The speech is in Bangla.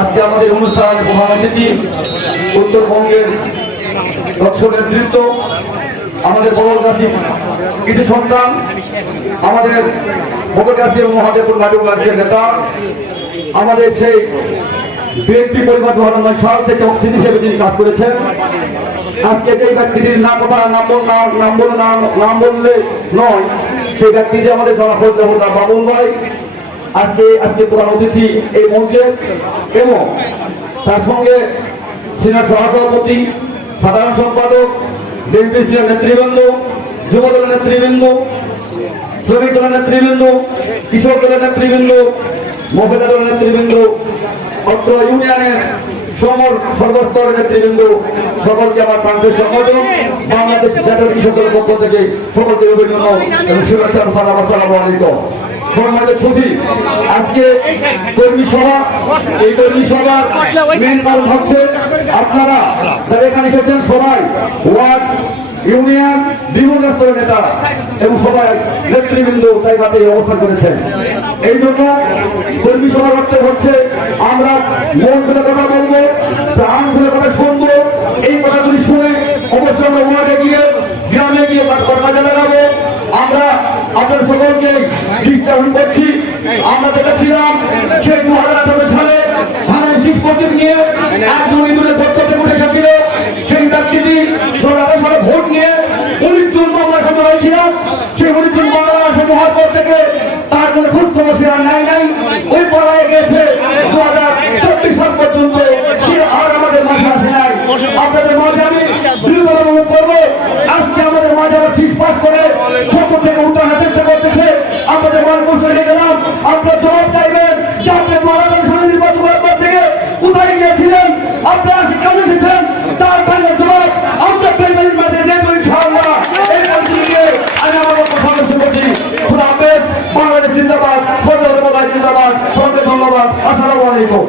আজকে আমাদের অনুষ্ঠান প্রধান অতিথি, উত্তরবঙ্গের দর্শক নেতৃত্ব, আমাদের বড়গাছি কিছু সন্তান, আমাদের এবং মহাদেবপুর নাটক রাজ্যের নেতা, আমাদের সেই বিএনপি পরিবার দু হাজার নয় সাল থেকে অক্সিজেন হিসেবে যিনি কাজ করেছেন। আজকে যে ব্যক্তিটির নাম কথা নাম বল নাম বলে নাম বললে নয়, সেই ব্যক্তিটি আমাদের দেবতা বাবুল ভাই। আজকে আজকে প্রধান অতিথি এই মঞ্চে। এবং তার সঙ্গে সিনিয়র সহসভাপতি, সাধারণ সম্পাদক, বিএনপি সিনিয়র নেতৃবৃন্দ, যুব দলের নেতৃবৃন্দ, শ্রমিক দলের নেতৃবৃন্দ, কৃষক দলের নেতৃবৃন্দ, মহিলা দলের নেতৃবৃন্দ, অত্র ইউনিয়নের সমর সর্বস্তরের নেতৃবৃন্দ, সকলকে আমার প্রান্তের সংগঠন বাংলাদেশ জাতীয় কৃষক দলের পক্ষ থেকে সকলকে অভিনন্দন এবং শুভেচ্ছা সালাম, আসসালামু আলাইকুম। সম্মানিত আজকে কর্মী সভা, এই কর্মী সভার মেন কারণ হচ্ছে আপনারা যারা এখানে এসেছেন, সবাই ওয়ার্ড, ইউনিয়ন, বিভিন্ন স্তরের এবং সবাই নেতৃবৃন্দ জায়গাতে অবস্থান করেছেন। এই জন্য কর্মী সভার হচ্ছে, আমরা মন খুলে কথা বলব, প্রাণ খুলে কথা শুনব, এই কথাগুলি শুনে অবশ্যই আমরা ওয়ার্ডে গিয়ে গ্রামে গিয়ে কাজে লাগাবো আমরা আপনার সকলকে ডিস্টার্ব করছি। আমরা দেখেছিলাম সেই দু হাজার আঠারো সালে ধানের শীষ প্রতীক নিয়ে এক দুই দূরে করতে উঠে এসেছিল। সেই ব্যক্তিটি সালে ভোট নিয়ে উনিশ মামলা সামনে হয়েছিল সেই উনিশ মামলা সামনে হওয়ার পর থেকে তার কোনো খুব সমস্যা আর নাই নাই। ওই পড়ায় গেছে দু হাজার এসেছেন। তার জন্য জবাব আমরা পেমেন্ট মাঝে দেবো ইনশাআল্লাহ এই মন্ত্রীকে আমি আমাদের কথা বলতে করছি খুদা হাফেজ। বাংলাদেশ জিন্দাবাদ। সরকার জিন্দাবাদ। ধন্যবাদ। আসসালামু আলাইকুম।